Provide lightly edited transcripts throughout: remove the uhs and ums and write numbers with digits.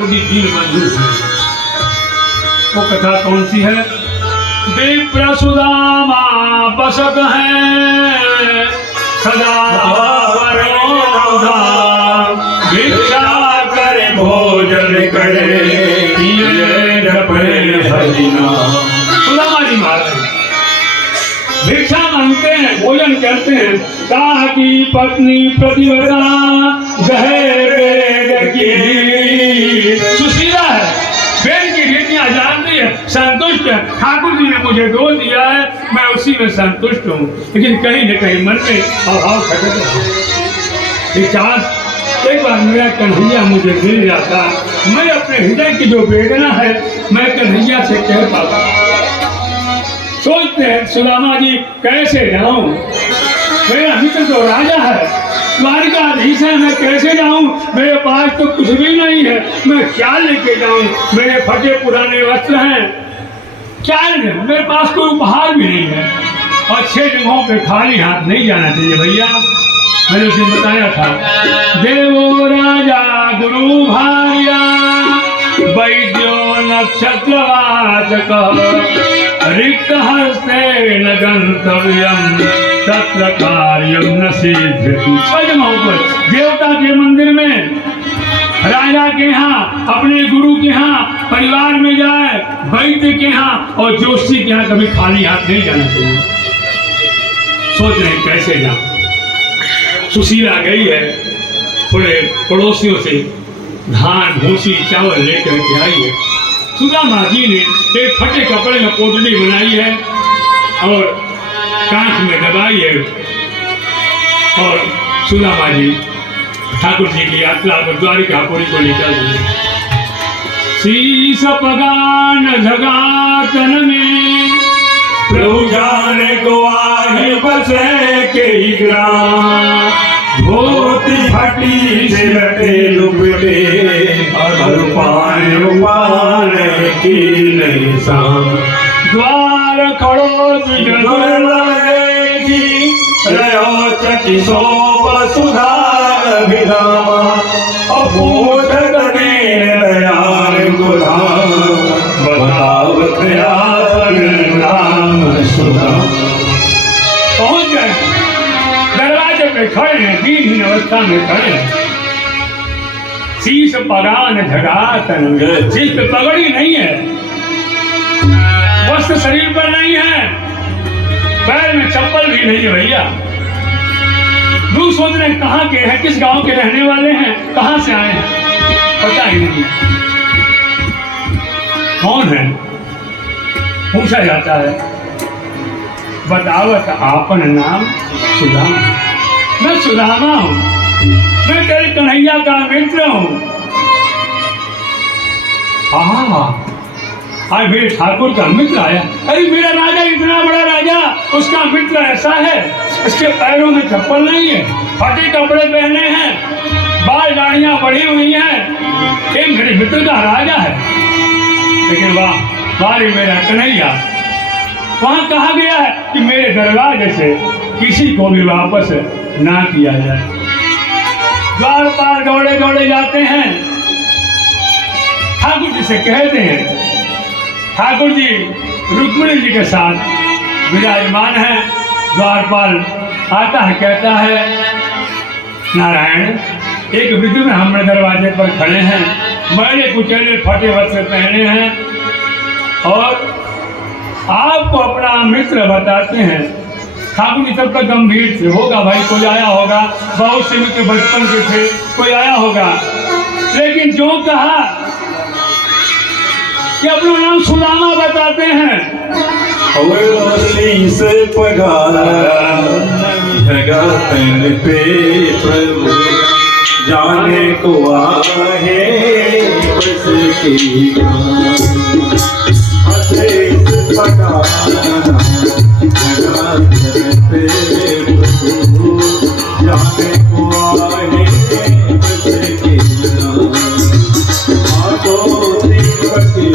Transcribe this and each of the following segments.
दीन बंधु वो कथा कौन सी है? विप्र सुदामा बसक है सदा भिक्षा करे भोजन करे सुदामा जी महाराज भिक्षा मांगते हैं, भोजन करते हैं। कहा की पत्नी प्रतिव्रता गहे वेद की सुशीला है, वेद की रीतियां जानती है, संतुष्ट है। ठाकुर जी ने मुझे दो दिया है, मैं उसी में संतुष्ट हूँ, लेकिन कहीं न कहीं मन में अभाव खटक रहा है। एक बार मेरा कन्हैया मुझे मिल जाता, मैं अपने हृदय की जो वेदना है मैं कन्हैया से कह पाता। सोचते हैं सुदामा जी कैसे जाऊं, मेरा मित्र तो राजा है, द्वारिकाधीश है, मैं कैसे जाऊं? मेरे पास तो कुछ भी नहीं है, मैं क्या लेके जाऊं? मेरे फटे पुराने वस्त्र हैं, क्या ले? मेरे पास कोई उपहार भी नहीं है, और 6 जगहों पे खाली हाथ नहीं जाना चाहिए भैया। मैंने उसे बताया था, देवो राजा गुरु भार्या वैद्यो नक्षत्रवाचक रिक्त हस्ते न गंतव्यम तत्र कार्यम न सिद्ध्यति। देवता के मंदिर में, राजा के यहाँ, अपने गुरु के यहाँ, परिवार में जाए, वैद्य के यहाँ और जोशी के यहाँ कभी खाली हाथ नहीं जाना चाहिए। सोच रहे कैसे जाऊं? सुशीला गई है, थोड़े पड़ोसियों से धान भूसी चावल लेकर के आई है। सुदामा जी ने एक फटे कपड़े में पोटली बनाई है और कांच में दबाई है, और सुदामा जी ठाकुर जी की यात्रा पर द्वारिकापुरी को निकल गए। शीश पगान जगातन में प्रभु जाने को आहे बसे के ग्राम, धोती फटी से लटे लुपटे और पाने की नहीं शाम। द्वार खड़ो लगेगी रहो चकी सोप सुधार विरामा, अबोध गने दयाल गुलाम बताव दयाल नाम सुधा। पहुंच गए, दरवाजे पे खड़े हैं, दीनहीन अवस्था में खड़े हैं। शीश पगान झगातन, शीश पे पगड़ी नहीं है, वस्त्र शरीर पर नहीं है, पैर में चप्पल भी नहीं है भैया। दूर सोच रहे कहाँ के हैं, किस गांव के रहने वाले हैं, कहाँ से आए हैं, पता ही नहीं। कौन है? पूछा जाता है, बतावत आपन नाम सुदामा। मैं सुदामा हूँ, मैं तेरे कन्हैया का मित्र हूँ। आज मेरे ठाकुर का मित्र आया। अरे मेरा राजा इतना बड़ा राजा, उसका मित्र ऐसा है, इसके पैरों में चप्पल नहीं है, फटे कपड़े पहने हैं, बाल दाढ़ियां बढ़ी हुई हैं, ये मेरे मित्र का राजा है। लेकिन वाह वारी मेरा कन्हैया, वहां कहा गया है कि मेरे दरवाजे से किसी को भी वापस ना किया जाए। द्वार पार दौड़े दौड़े जाते हैं, ठाकुर जी से कहते हैं। ठाकुर जी रुक्मिणी जी के साथ विराजमान है। द्वारपाल आता है, कहता है, नारायण एक विधि में हमने दरवाजे पर खड़े हैं, मैंने कुचले फटे वस्त्र पहने हैं और आपको अपना मित्र बताते हैं। ठाकुर जी तब तक गंभीर थे, होगा भाई कोई आया होगा, बहुत से मित्र बचपन के थे, कोई आया होगा। लेकिन जो कहा कि अपना नाम सुदामा बताते हैं। शीश पगान झगातन पे प्रभु जाने को आहे बस की शीश पगान झगातन पे प्रभु जाने को आहे बस की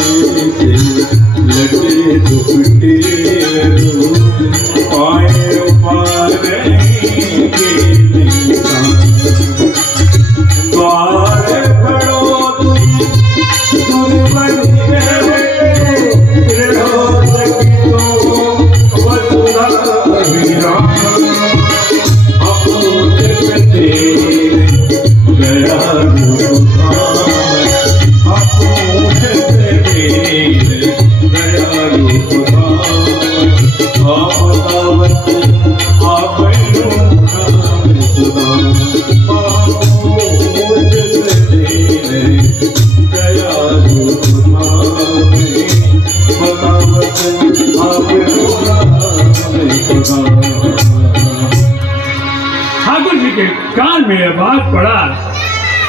लटे दुपटे पाए पारे के द्वार खड़ो तुम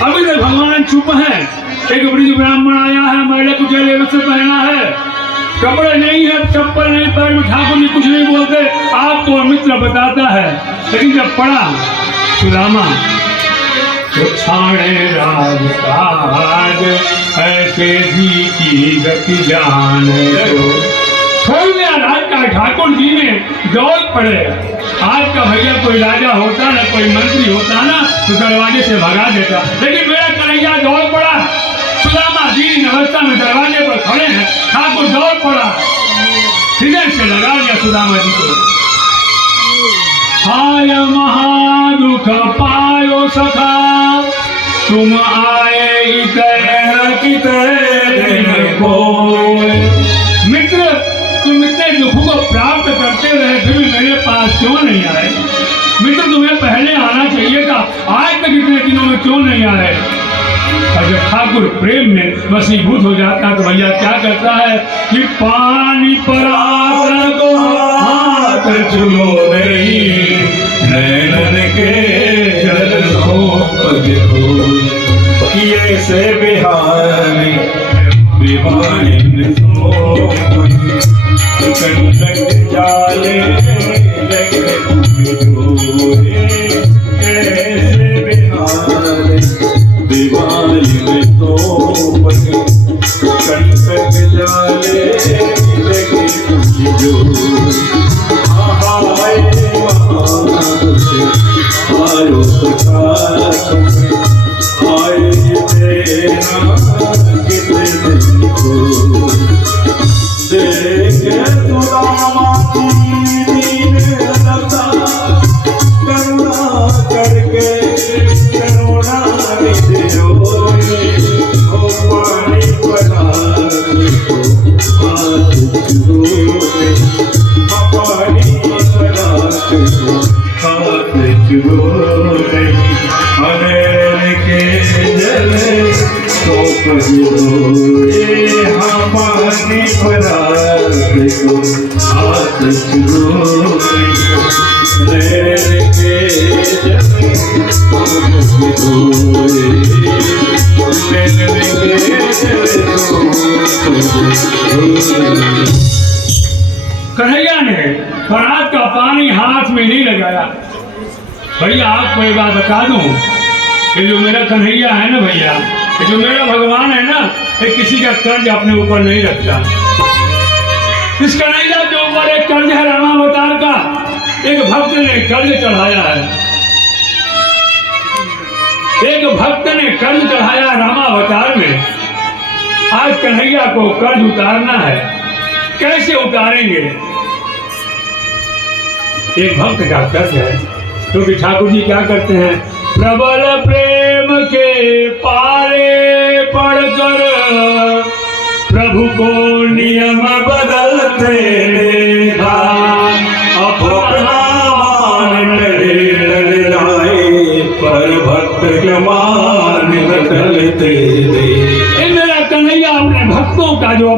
अभी तक भगवान चुप है। एक वृद्ध ब्राह्मण आया है, मैले कुचले वस्त्र पहना है, कपड़े नहीं है, चप्पल नहीं, पैर में ठाकुर जी कुछ नहीं बोलते, आपको मित्र बताता है। लेकिन जब पढ़ा सुदामा तो छाणे राज ऐसे जी की गति जाने दो। छोड़ दिया राज का, ठाकुर जी ने दौड़ पड़े। आज का भैया कोई राजा होता ना, कोई मंत्री होता ना, तो दरवाजे से भगा देता, लेकिन मेरा कन्हैया दौड़ पड़ा। सुदामा दीन अवस्था में दरवाजे पर खड़े हैं, ठाकुर दौड़ पड़ा, हृदय से लगा लिया सुदामा जी को। हाय महादुख पायो सखा, तुम आए मित्र, तुम इतने दुख को प्राप्त करते रहे फिर भी मेरे पास क्यों नहीं आए? मित्र, तुम्हें पहले आना चाहिए था, आज तक इतने दिनों में क्यों नहीं आए? और जब ठाकुर प्रेम में वशीभूत हो जाता है तो भैया क्या करता है कि पानी पर आकर को हाथ छुलो नहीं, नैनन के जल किए से बिहारी विवाहिन कंटक जाले लगे जोरे, ऐसे बिहारी विवाहिन तो कंटक जाले लगे जोरे। हाय आयो सखा आए तेरा कितने दिन को देखे सुदामा की दीन लता, करुणा करके करुणा निधि होए, ओ पानी पधार को हाथ छुए, पानी पधार को हाथ छुए, अनेर के जल तो कहिए हम पानी पधार को हाथ छुए, अनेर के जल तो कहिए अनेर के जल तो कन्हैया ने परात का पानी हाथ में नहीं लगाया। भैया आपको एक बात बता दूं, ये जो मेरा कन्हैया है ना भैया, ये जो मेरा भगवान है ना, ये किसी का कर्ज अपने ऊपर नहीं रखता। इस कन्हैया के ऊपर एक कर्ज है रामावतार का। एक भक्त ने कर्ज चढ़ाया है, एक भक्त ने कर्ज चढ़ाया रामावतार में। आज कन्हैया को कर्ज उतारना है, कैसे उतारेंगे? एक भक्त का कर्ज है, क्योंकि ठाकुर जी क्या करते हैं, प्रबल प्रेम के पाले पड़कर प्रभु को नियम बदलते देखा, अपना मान डरे लाए पर भक्त के मान बदलते दे। मेरा कन्हैया अपने भक्तों का जो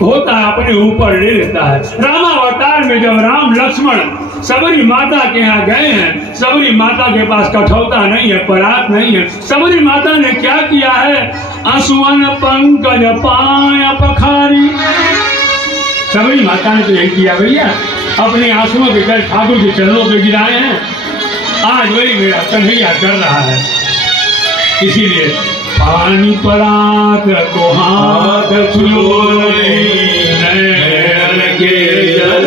होता है अपने ऊपर ले लेता है। रामावतार में जब राम लक्ष्मण सबरी माता के यहाँ गए हैं, सबरी माता के पास कठौता नहीं है, परात नहीं है, सबरी माता ने क्या किया है, आंसुअन पंकज पाया पखारी। सबरी माता ने तो यही किया भैया, अपने आंसुओं के जल ठाकुर के चरणों पे गिराए हैं। आज वही मेरा कन्हैया कर रहा है। इसीलिए पानी परात को हाथ छुए, नैन के जल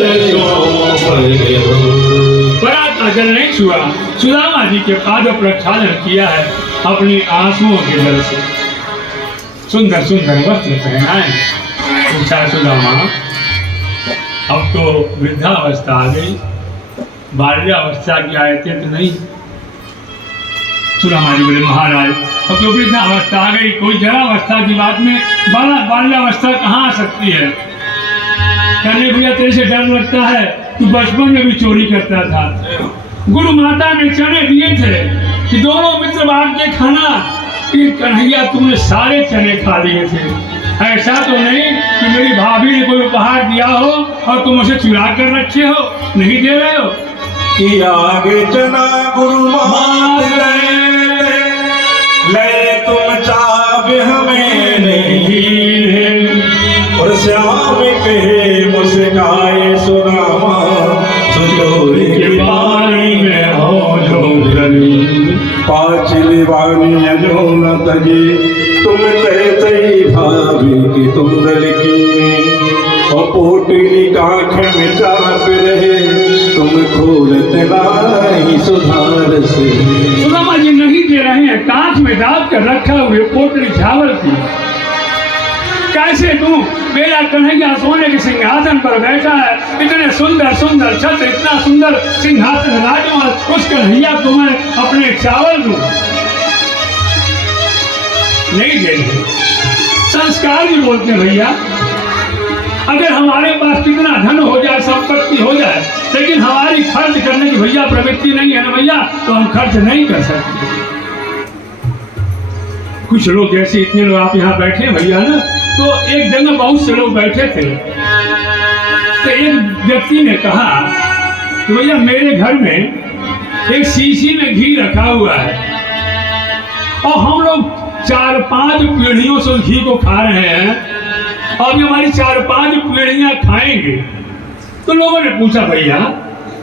परात का जल नहीं छुआ, सुदामा जी के पाद प्रक्षालन किया है अपनी आंसुओं के जल से। सुंदर सुंदर वस्त्र पहनाए। पूछा सुदामा, अब तो वृद्धावस्था आ गई, बाल्यावस्था की आयतें तो नहीं। सुदामा जी बोले, महाराज अब तो वृद्धावस्था आ गई, कोई जरावस्था की बात में बाल्यावस्था कहाँ आ सकती है? कहने भैया तेरे से डर लगता है, तू बचपन में भी चोरी करता था। गुरु माता ने चने दिए थे कि दोनों मित्र बांट के खाना, कि कन्हैया तुमने सारे चने खा लिए थे। ऐसा तो नहीं कि मेरी भाभी ने कोई उपहार दिया हो और तुम उसे चुरा कर रखे हो, नहीं दे रहे हो। कि आगे चना गुरु मात ले की तुंदल की, और पोटली काख में चाप रहे, तुम खोलत नाही सुधार से। सुदामा जी नहीं दे रहे हैं, कांच में डाल कर रखा हुए पोटली चावल की। कैसे दूं? मेरा कन्हैया सोने के सिंहासन पर बैठा है, इतने सुंदर सुंदर छत्र, इतना सुंदर सिंहासन राजमहल, उस कन्हैया को मैं अपने चावल दूं? नहीं देंगे। संस्कार भी बोलते हैं भैया, अगर हमारे पास कितना धन हो जाए, संपत्ति हो जाए, लेकिन हमारी खर्च करने की भैया प्रवृत्ति नहीं है ना भैया, तो हम खर्च नहीं कर सकते। कुछ लोग जैसे इतने लोग आप यहाँ बैठे हैं भैया ना, तो एक जगह बहुत से लोग बैठे थे, तो एक व्यक्ति ने कहा कि भैया मेरे घर में एक शीशी में घी रखा हुआ है और हम लोग 4-5 पीढ़ियों से उस घी को खा रहे हैं, अब हमारी 4-5 पीढ़ियां खाएंगे। तो लोगों ने पूछा भैया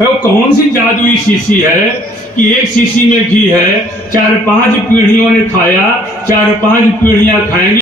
वो कौन सी जादुई शीशी है कि एक शीशी में घी है, 4-5 पीढ़ियों ने खाया, 4-5 पीढ़ियां खाएंगी।